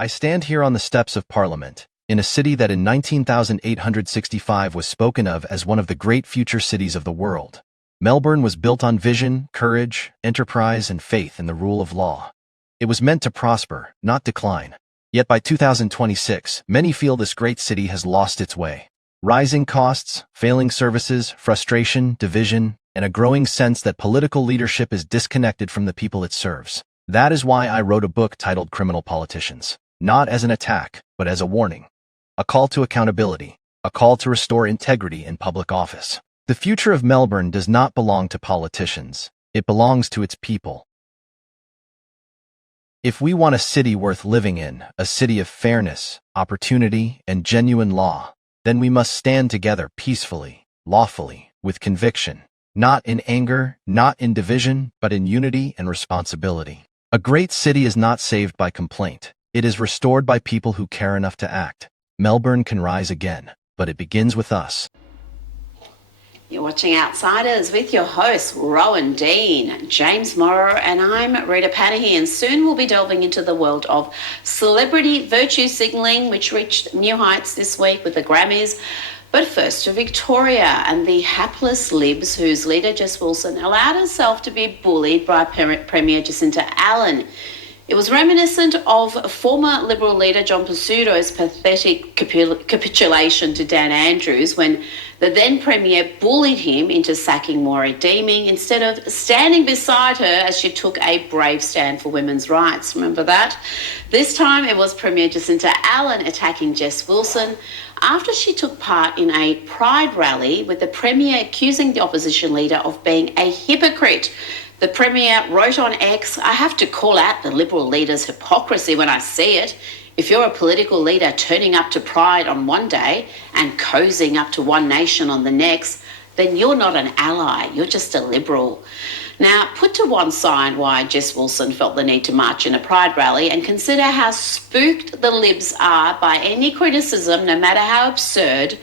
I stand here on the steps of Parliament, in a city that in 19,865 was spoken of as one of the great future cities of the world. Melbourne was built on vision, courage, enterprise, and faith in the rule of law. It was meant to prosper, not decline. Yet by 2026, many feel this great city has lost its way. Rising costs, failing services, frustration, division, and a growing sense that political leadership is disconnected from the people it serves. That is why I wrote a book titled Criminal Politicians. Not as an attack, but as a warning. A call to accountability. A call to restore integrity in public office. The future of Melbourne does not belong to politicians. It belongs to its people. If we want a city worth living in, a city of fairness, opportunity, and genuine law, then we must stand together peacefully, lawfully, with conviction. Not in anger, not in division, but in unity and responsibility. A great city is not saved by complaint. It is restored by people who care enough to act. Melbourne can rise again, but it begins with us. You're watching Outsiders with your hosts, Rowan Dean, James Morrow, and I'm Rita Panahi, and soon we'll be delving into the world of celebrity virtue signalling, which reached new heights this week with the Grammys. But first to Victoria and the hapless Libs, whose leader, Jess Wilson, allowed herself to be bullied by Premier Jacinta Allan. It was reminiscent of former Liberal leader John Pesutto's pathetic capitulation to Dan Andrews when the then Premier bullied him into sacking Maura Deeming instead of standing beside her as she took a brave stand for women's rights. Remember that? This time it was Premier Jacinta Allan attacking Jess Wilson after she took part in a pride rally with the Premier accusing the opposition leader of being a hypocrite. The Premier wrote on X, "I have to call out the Liberal leader's hypocrisy when I see it. If you're a political leader turning up to Pride on one day and cozying up to One Nation on the next, then you're not an ally, you're just a Liberal." Now, put to one side why Jess Wilson felt the need to march in a Pride rally and consider how spooked the Libs are by any criticism, no matter how absurd,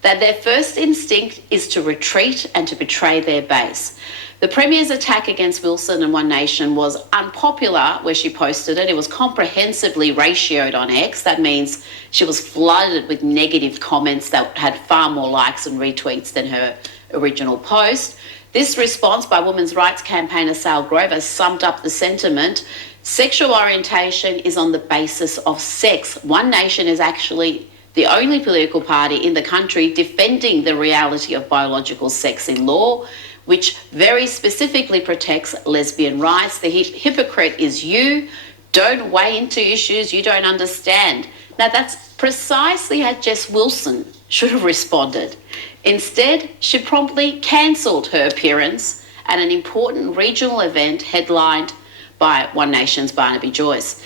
that their first instinct is to retreat and to betray their base. The Premier's attack against Wilson and One Nation was unpopular where she posted it. It was comprehensively ratioed on X. That means she was flooded with negative comments that had far more likes and retweets than her original post. This response by women's rights campaigner Sal Grover summed up the sentiment. Sexual orientation is on the basis of sex. One Nation is actually the only political party in the country defending the reality of biological sex in law, which very specifically protects lesbian rights. The hypocrite is you. Don't weigh into issues you don't understand. Now, that's precisely how Jess Wilson should have responded. Instead, she promptly cancelled her appearance at an important regional event headlined by One Nation's Barnaby Joyce.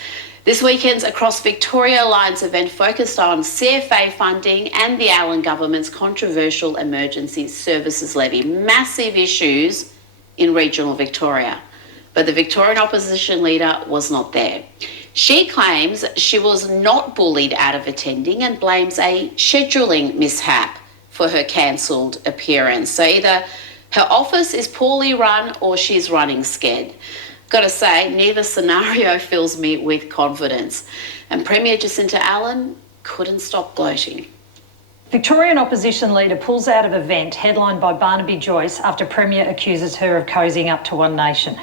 This weekend's Across Victoria Alliance event focused on CFA funding and the Allan government's controversial emergency services levy, massive issues in regional Victoria. But the Victorian opposition leader was not there. She claims she was not bullied out of attending and blames a scheduling mishap for her cancelled appearance. So either her office is poorly run or she's running scared. Got to say, neither scenario fills me with confidence. And Premier Jacinta Allan couldn't stop gloating. Victorian opposition leader pulls out of event headlined by Barnaby Joyce after Premier accuses her of cozying up to One Nation.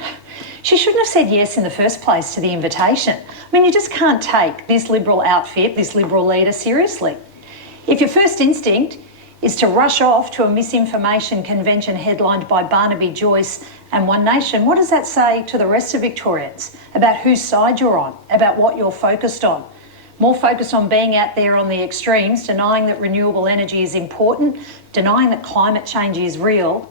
She shouldn't have said yes in the first place to the invitation. I mean, you just can't take this Liberal outfit, this Liberal leader, seriously. If your first instinct is to rush off to a misinformation convention headlined by Barnaby Joyce and One Nation, what does that say to the rest of Victorians about whose side you're on, about what you're focused on? More focused on being out there on the extremes, denying that renewable energy is important, denying that climate change is real.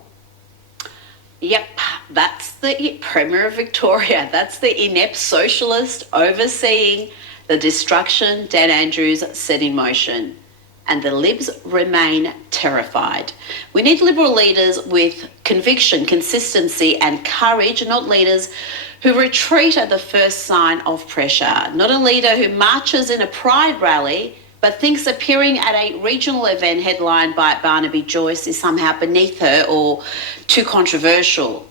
Yep, that's the Premier of Victoria. That's the inept socialist overseeing the destruction Dan Andrews set in motion. And the Libs remain terrified. We need Liberal leaders with conviction, consistency and courage, not leaders who retreat at the first sign of pressure. Not a leader who marches in a pride rally but thinks appearing at a regional event headlined by Barnaby Joyce is somehow beneath her or too controversial.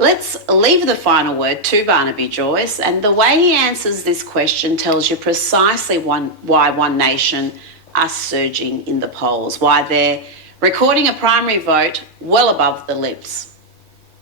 Let's leave the final word to Barnaby Joyce, and the way he answers this question tells you precisely why One Nation are surging in the polls, why they're recording a primary vote well above the Libs.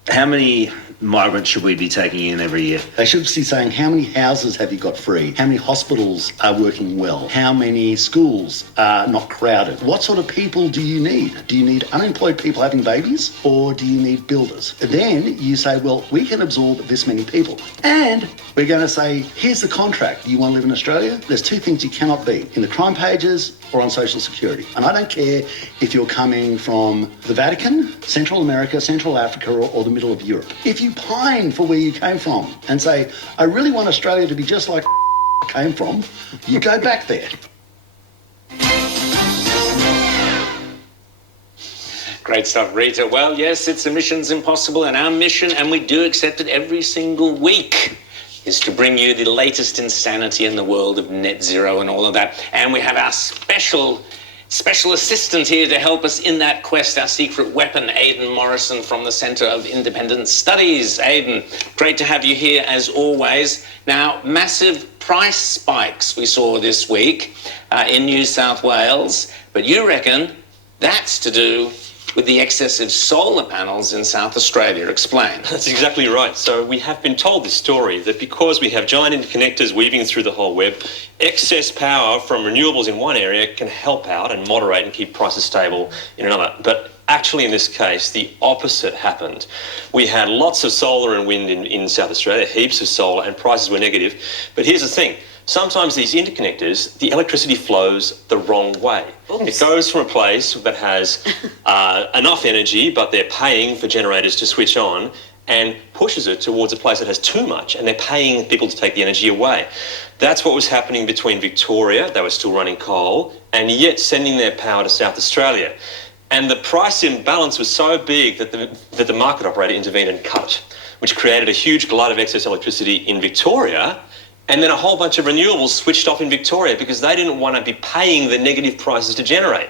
How many migrants should we be taking in every year? They should be saying, how many houses have you got free? How many hospitals are working well? How many schools are not crowded? What sort of people do you need? Do you need unemployed people having babies, or do you need builders? And then you say, well, we can absorb this many people. And we're going to say, here's the contract. You want to live in Australia? There's two things you cannot be: in the crime pages or on social security. And I don't care if you're coming from the Vatican, Central America, Central Africa, or the middle of Europe. If you pine for where you came from and say, I really want Australia to be just like came from, you go back there. Great stuff, Rita. Well, yes, it's a mission's impossible, and our mission, and we do accept it every single week, is to bring you the latest insanity in the world of net zero and all of that. And we have our special assistant here to help us in that quest, our secret weapon, Aidan Morrison from the Centre of Independent Studies. Aidan, great to have you here as always. Now, massive price spikes we saw this week in New South Wales, but you reckon that's to do with the excessive solar panels in South Australia. Explain. That's exactly right. So we have been told this story that because we have giant interconnectors weaving through the whole web, excess power from renewables in one area can help out and moderate and keep prices stable in another. But actually, in this case, the opposite happened. We had lots of solar and wind in South Australia, heaps of solar, and prices were negative. But here's the thing. Sometimes these interconnectors, the electricity flows the wrong way. Oops. It goes from a place that has enough energy, but they're paying for generators to switch on, and pushes it towards a place that has too much, and they're paying people to take the energy away. That's what was happening between Victoria, they were still running coal, and yet sending their power to South Australia. And the price imbalance was so big that the market operator intervened and cut it, which created a huge glut of excess electricity in Victoria. And then a whole bunch of renewables switched off in Victoria because they didn't want to be paying the negative prices to generate.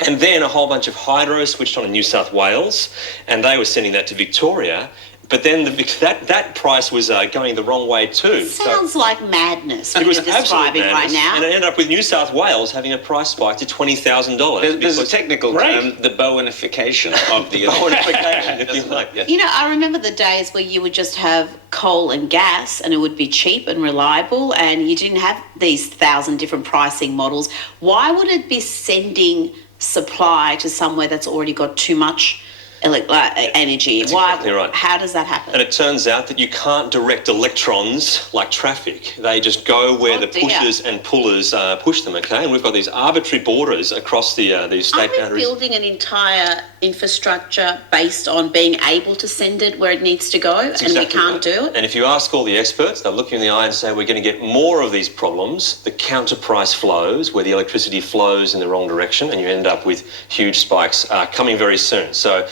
And then a whole bunch of hydro switched on in New South Wales, and they were sending that to Victoria. But then that price was going the wrong way too. Sounds like madness. It was describing madness, right now. and it ended up with New South Wales having a price spike to $20,000. There's a technical term, the Bowenification of the Bowenification, if you like. You know, I remember the days where you would just have coal and gas, and it would be cheap and reliable, and you didn't have these 1,000 different pricing models. Why would it be sending supply to somewhere that's already got too much energy? That's exactly right. How does that happen? And it turns out that you can't direct electrons like traffic. They just go where the pushers and pullers push them, okay? And we've got these arbitrary borders across these state boundaries. Are we building an entire infrastructure based on being able to send it where it needs to go, and we can't do it? And if you ask all the experts, they'll look you in the eye and say, we're going to get more of these problems, the counter price flows, where the electricity flows in the wrong direction, and you end up with huge spikes coming very soon. So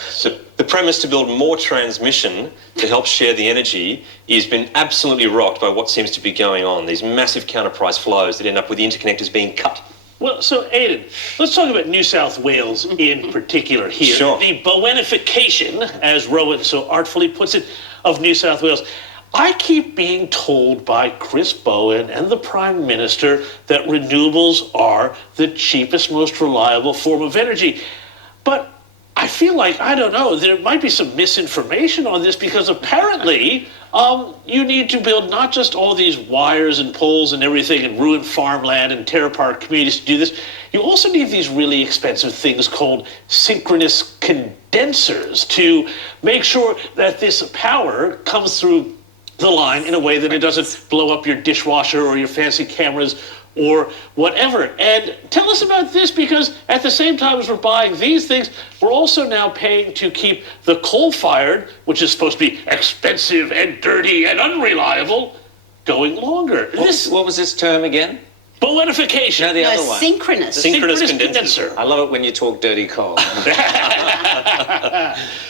the premise to build more transmission to help share the energy has been absolutely rocked by what seems to be going on, these massive counter-price flows that end up with the interconnectors being cut. Well, so Aidan, let's talk about New South Wales in particular here. Sure. The Bowenification, as Rowan so artfully puts it, of New South Wales. I keep being told by Chris Bowen and the Prime Minister that renewables are the cheapest, most reliable form of energy. But I feel like, I don't know, there might be some misinformation on this, because apparently you need to build not just all these wires and poles and everything and ruin farmland and tear apart communities to do this. You also need these really expensive things called synchronous condensers to make sure that this power comes through the line in a way that it doesn't blow up your dishwasher or your fancy cameras or whatever. And tell us about this, because at the same time as we're buying these things, we're also now paying to keep the coal-fired, which is supposed to be expensive and dirty and unreliable, going longer. What was this term again? Boetification. No, the No, other one. synchronous. Synchronous condenser. I love it when you talk dirty coal.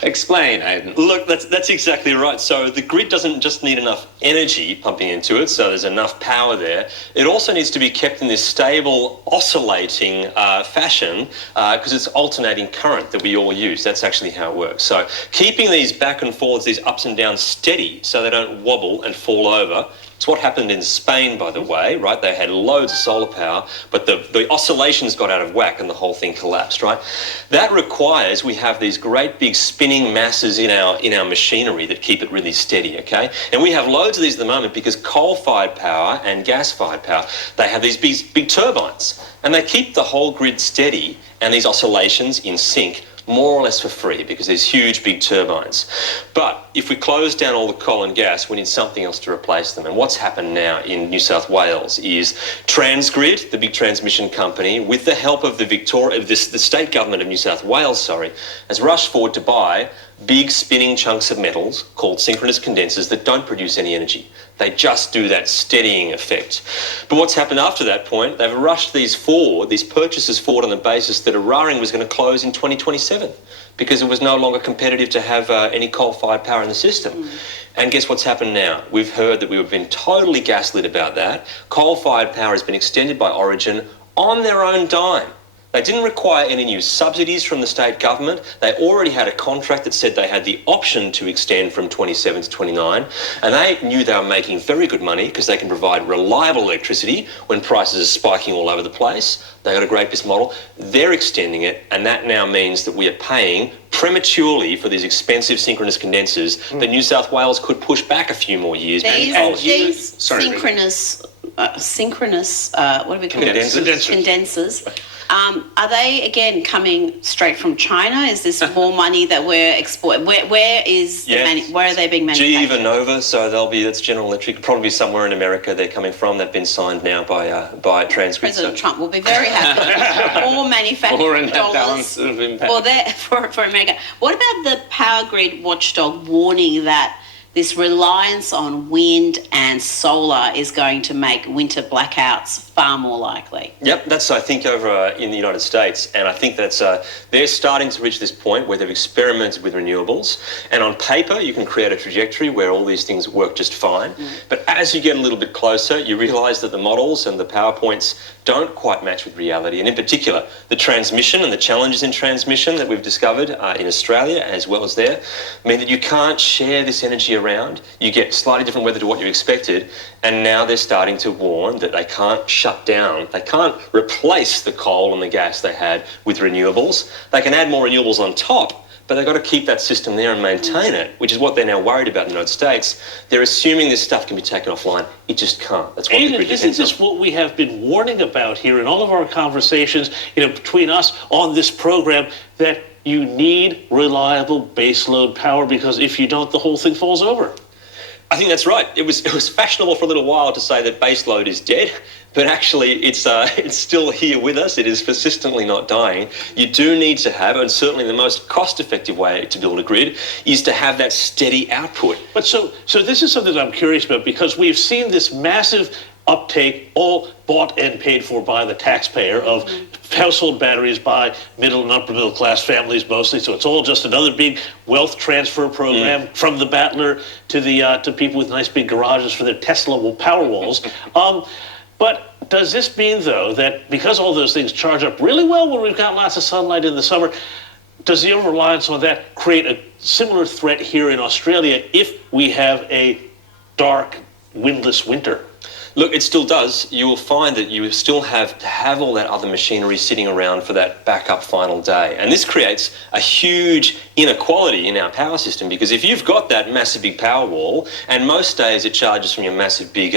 Explain, Aidan. Look, that's exactly right. So the grid doesn't just need enough energy pumping into it, so there's enough power there. It also needs to be kept in this stable, oscillating fashion because it's alternating current that we all use. That's actually how it works. So keeping these back and forwards, these ups and downs steady so they don't wobble and fall over. It's what happened in Spain, by the way, right? They had loads of solar power, but the oscillations got out of whack and the whole thing collapsed, right? That requires we have these great big spinning masses in our machinery that keep it really steady, okay? And we have loads of these at the moment because coal-fired power and gas-fired power, they have these big turbines, and they keep the whole grid steady and these oscillations in sync more or less for free because there's huge big turbines. But if we close down all the coal and gas, we need something else to replace them. And what's happened now in New South Wales is Transgrid, the big transmission company, with the help of the state government of New South Wales, has rushed forward to buy big spinning chunks of metals called synchronous condensers that don't produce any energy. They just do that steadying effect. But what's happened after that point, they've rushed these purchases forward on the basis that Eraring was going to close in 2027 because it was no longer competitive to have any coal-fired power in the system. And guess what's happened now? We've heard that we've been totally gaslit about that. Coal-fired power has been extended by Origin on their own dime. They didn't require any new subsidies from the state government. They already had a contract that said they had the option to extend from 27 to 29, and they knew they were making very good money because they can provide reliable electricity when prices are spiking all over the place. They got a great business model. They're extending it, and that now means that we are paying prematurely for these expensive synchronous condensers that New South Wales could push back a few more years. These synchronous, what do we call it? Condensers. Are they, again, coming straight from China? Is this more money that we're exporting? Where are they being manufactured? GE Vernova, so that's General Electric, probably somewhere in America they're coming from. They've been signed now by Transgrid. President Trump will be very happy. More manufacturing dollars for America. What about the Power Grid Watchdog warning that this reliance on wind and solar is going to make winter blackouts far more likely? Yep, that's, I think, over in the United States. And I think that's they're starting to reach this point where they've experimented with renewables. And on paper, you can create a trajectory where all these things work just fine. But as you get a little bit closer, you realise that the models and the PowerPoints don't quite match with reality. And in particular, the transmission and the challenges in transmission that we've discovered in Australia as well as there mean that you can't share this energy around. You get slightly different weather to what you expected. And now they're starting to warn that they can't shut down. They can't replace the coal and the gas they had with renewables. They can add more renewables on top, but they've got to keep that system there and maintain it, which is what they're now worried about in the United States. They're assuming this stuff can be taken offline. It just can't. That's what the grid depends on. Isn't this what we have been warning about here in all of our conversations, between us on this program, that you need reliable baseload power, because if you don't, the whole thing falls over? I think that's right. It was fashionable for a little while to say that baseload is dead, but actually it's still here with us. It is persistently not dying. You do need to have, and certainly the most cost-effective way to build a grid is to have that steady output. But so this is something that I'm curious about, because we've seen this massive uptake, all bought and paid for by the taxpayer, of household batteries by middle and upper middle class families mostly. So it's all just another big wealth transfer program from the battler to the to people with nice big garages for their Tesla power walls. But does this mean, though, that because all those things charge up really well when we've got lots of sunlight in the summer, does the over-reliance on that create a similar threat here in Australia if we have a dark, windless winter? Look, it still does. You will find that you still have to have all that other machinery sitting around for that backup final day. And this creates a huge inequality in our power system, because if you've got that massive big power wall, and most days it charges from your massive big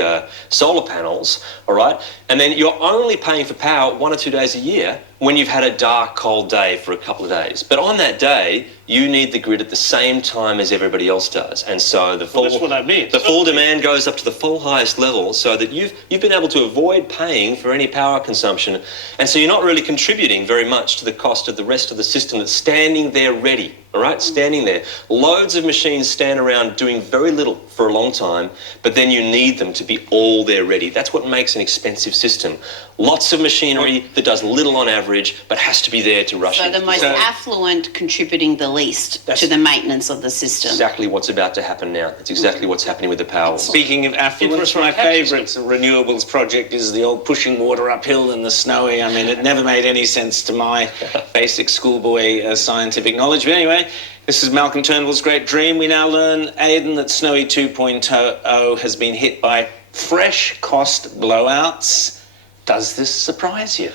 solar panels, all right, and then you're only paying for power 1 or 2 days a year, when you've had a dark, cold day for a couple of days. But on that day, you need the grid at the same time as everybody else does. And so the full, that's what I mean. The full demand goes up to the full highest level so that you've been able to avoid paying for any power consumption. And so you're not really contributing very much to the cost of the rest of the system that's standing there ready, all right, standing there. Loads of machines stand around doing very little for a long time, but then you need them to be all there ready. That's what makes an expensive system. Lots of machinery that does little on average, but has to be there to rush So it. the most affluent contributing the least to the maintenance of the system. Exactly what's about to happen now. That's exactly what's happening with the power. Speaking of affluence, my favourite renewables project is the old pushing water uphill in the snowy. I mean, it never made any sense to my basic schoolboy scientific knowledge. But anyway, this is Malcolm Turnbull's great dream. We now learn, Aidan, that Snowy 2.0 has been hit by fresh cost blowouts. Does this surprise you?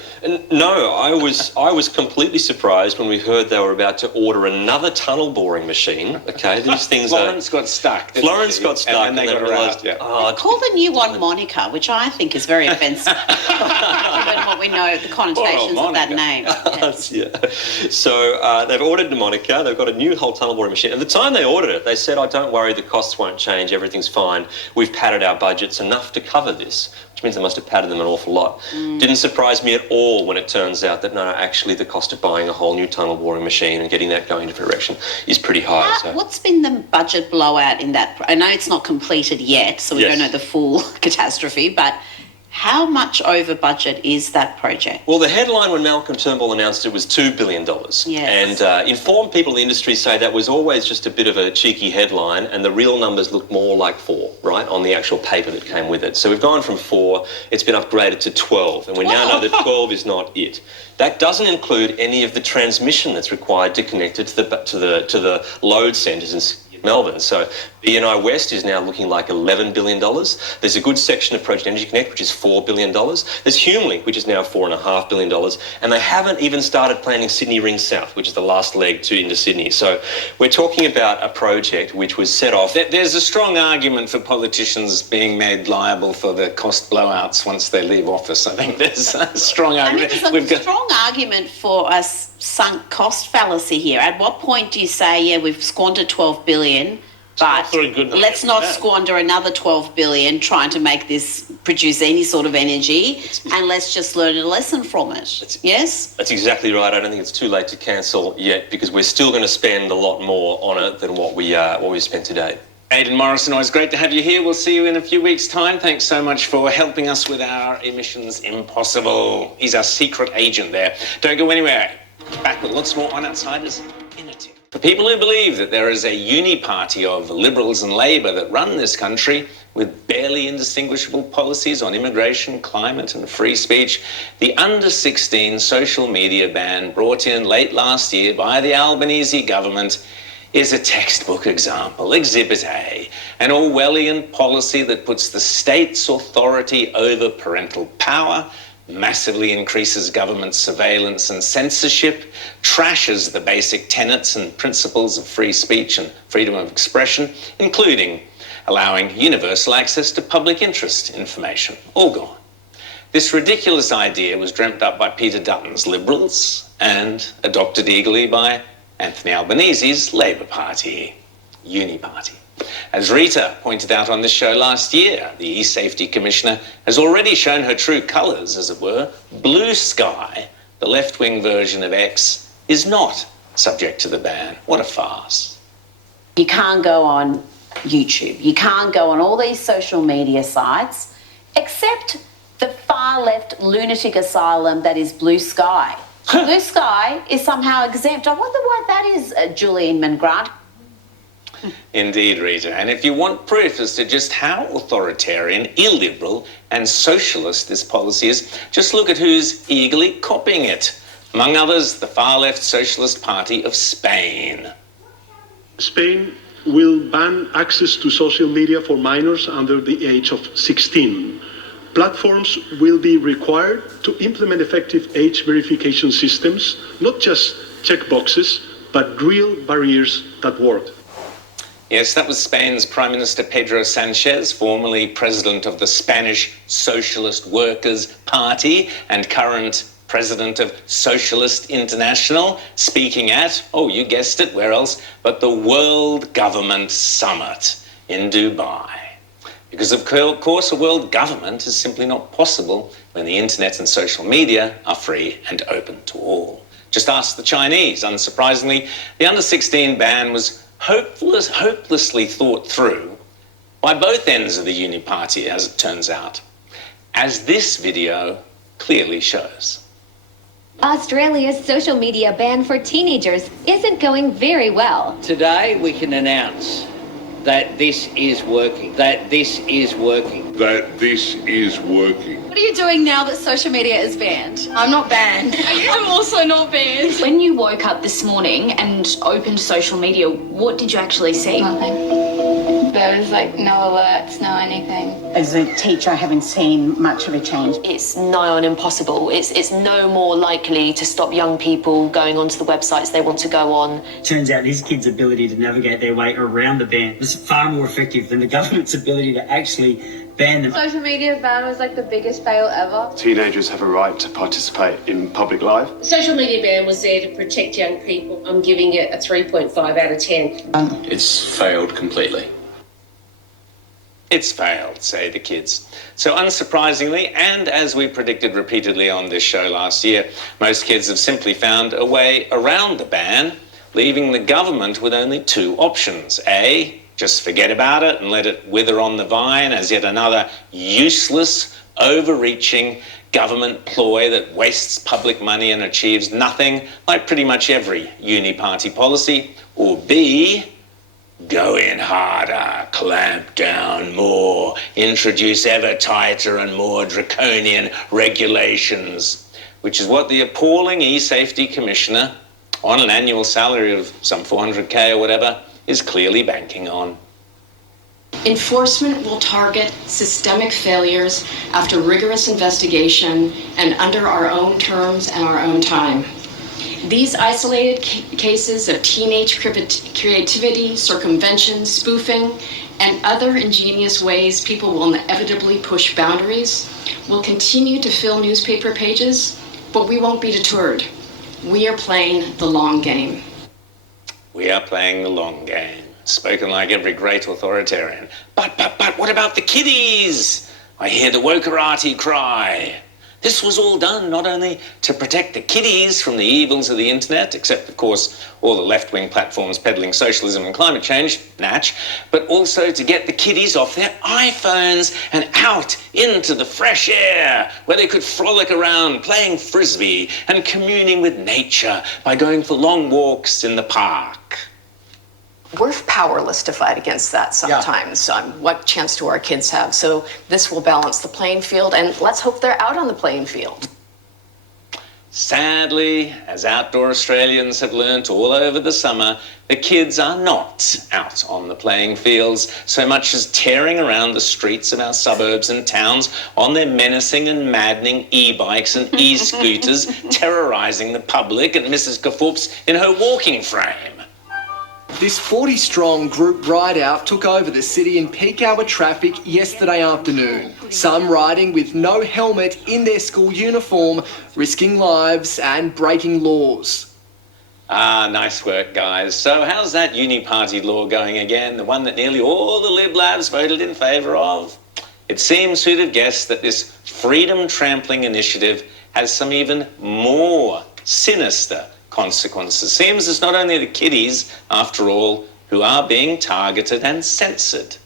No, I was completely surprised when we heard they were about to order another tunnel boring machine. Okay, these things Florence got stuck. Florence got stuck, and they got realised, her out. Call the new one Monica, which I think is very offensive, given what we know, the connotations of that name. Yes. Yeah. So they've ordered the Monica. They've got a new whole tunnel boring machine. At the time they ordered it, they said, "Oh, don't worry, the costs won't change. Everything's fine. We've padded our budgets enough to cover this." Which means they must have padded them an awful lot. Didn't surprise me at all when it turns out that, no, actually the cost of buying a whole new tunnel boring machine and getting that going in a different direction is pretty high. So. What's been the budget blowout in that? I know it's not completed yet, so we don't know the full catastrophe, but how much over budget is that project? Well, the headline when Malcolm Turnbull announced it was $2 billion. Yes. And informed people in the industry say that was always just a bit of a cheeky headline and the real numbers look more like 4, right, on the actual paper that came with it. So we've gone from 4, it's been upgraded to 12, and we now know that 12 is not it. That doesn't include any of the transmission that's required to connect it to the load centres in Melbourne. So BNI West is now looking like $11 billion. There's a good section of Project Energy Connect, which is $4 billion. There's HumeLink, which is now $4.5 billion. And they haven't even started planning Sydney Ring South, which is the last leg into Sydney. So we're talking about a project which was set off. There's a strong argument for politicians being made liable for the cost blowouts once they leave office. I think there's a strong argument. I mean, there's a strong argument for a sunk cost fallacy here. At what point do you say, yeah, we've squandered $12 billion, but let's not squander another $12 billion trying to make this produce any sort of energy, and let's just learn a lesson from it? Yes? That's exactly right. I don't think it's too late to cancel yet because we're still going to spend a lot more on it than what we spent today. Aidan Morrison, always great to have you here. We'll see you in a few weeks' time. Thanks so much for helping us with our Emissions Impossible. He's our secret agent there. Don't go anywhere. Back with lots more on Outsiders in a tick. For people who believe that there is a uni-party of Liberals and Labor that run this country with barely indistinguishable policies on immigration, climate and free speech, the under-16 social media ban brought in late last year by the Albanese government is a textbook example. Exhibit A, an Orwellian policy that puts the state's authority over parental power, massively increases government surveillance and censorship, trashes the basic tenets and principles of free speech and freedom of expression, including allowing universal access to public interest information. All gone. This ridiculous idea was dreamt up by Peter Dutton's Liberals and adopted eagerly by Anthony Albanese's Labor Party, Uni Party. As Rita pointed out on this show last year, the E-Safety Commissioner has already shown her true colours, as it were. Blue Sky, the left-wing version of X, is not subject to the ban. What a farce. You can't go on YouTube. You can't go on all these social media sites, except the far-left lunatic asylum that is Blue Sky. Blue Sky is somehow exempt. I wonder why that is, Julian Mangrant. Indeed, Rita. And if you want proof as to just how authoritarian, illiberal and socialist this policy is, just look at who's eagerly copying it. Among others, the far-left Socialist Party of Spain. Spain will ban access to social media for minors under the age of 16. Platforms will be required to implement effective age verification systems, not just checkboxes, but real barriers that work. Yes, that was Spain's Prime Minister Pedro Sanchez, formerly president of the Spanish Socialist Workers' Party and current president of Socialist International, speaking at, oh, you guessed it, where else, but the World Government Summit in Dubai. Because, of course, a world government is simply not possible when the internet and social media are free and open to all. Just ask the Chinese. Unsurprisingly, the under-16 ban was hopelessly thought through by both ends of the uni party, as it turns out, as this video clearly shows. Australia's social media ban for teenagers isn't going very well. Today we can announce that this is working. That this is working. That this is working. What are you doing now that social media is banned? I'm not banned. I'm also not banned. When you woke up this morning and opened social media, what did you actually see? Nothing. There was no alerts, no anything. As a teacher, I haven't seen much of a change. It's nigh on impossible. It's no more likely to stop young people going onto the websites they want to go on. Turns out these kids' ability to navigate their way around the ban is far more effective than the government's ability to actually ban them. Social media ban was the biggest fail ever. Teenagers have a right to participate in public life. Social media ban was there to protect young people. I'm giving it a 3.5 out of 10. It's failed completely. It's failed, say the kids. So unsurprisingly, and as we predicted repeatedly on this show last year, most kids have simply found a way around the ban, leaving the government with only two options. A, just forget about it and let it wither on the vine as yet another useless, overreaching government ploy that wastes public money and achieves nothing, like pretty much every uni-party policy. Or B, go in harder, clamp down more, introduce ever tighter and more draconian regulations, which is what the appalling e-safety commissioner, on an annual salary of some 400k or whatever, is clearly banking on. Enforcement will target systemic failures after rigorous investigation and under our own terms and our own time. These isolated cases of teenage creativity, circumvention, spoofing, and other ingenious ways people will inevitably push boundaries will continue to fill newspaper pages, but we won't be deterred. We are playing the long game. We are playing the long game. Spoken like every great authoritarian. But what about the kiddies? I hear the wokerati cry. This was all done not only to protect the kiddies from the evils of the internet, except, of course, all the left-wing platforms peddling socialism and climate change, natch, but also to get the kiddies off their iPhones and out into the fresh air, where they could frolic around playing frisbee and communing with nature by going for long walks in the park. We're powerless to fight against that sometimes. What chance do our kids have? So this will balance the playing field, and let's hope they're out on the playing field. Sadly, as outdoor Australians have learnt all over the summer, the kids are not out on the playing fields so much as tearing around the streets of our suburbs and towns on their menacing and maddening e-bikes and e-scooters, terrorising the public and Mrs. Kafoops in her walking frame. This 40-strong group ride-out took over the city in peak hour traffic yesterday afternoon. Some riding with no helmet in their school uniform, risking lives and breaking laws. Ah, nice work, guys. So how's that uni-party law going again? The one that nearly all the Lib Labs voted in favour of? It seems who'd have guessed that this freedom-trampling initiative has some even more sinister consequences. Seems it's not only the kiddies, after all, who are being targeted and censored.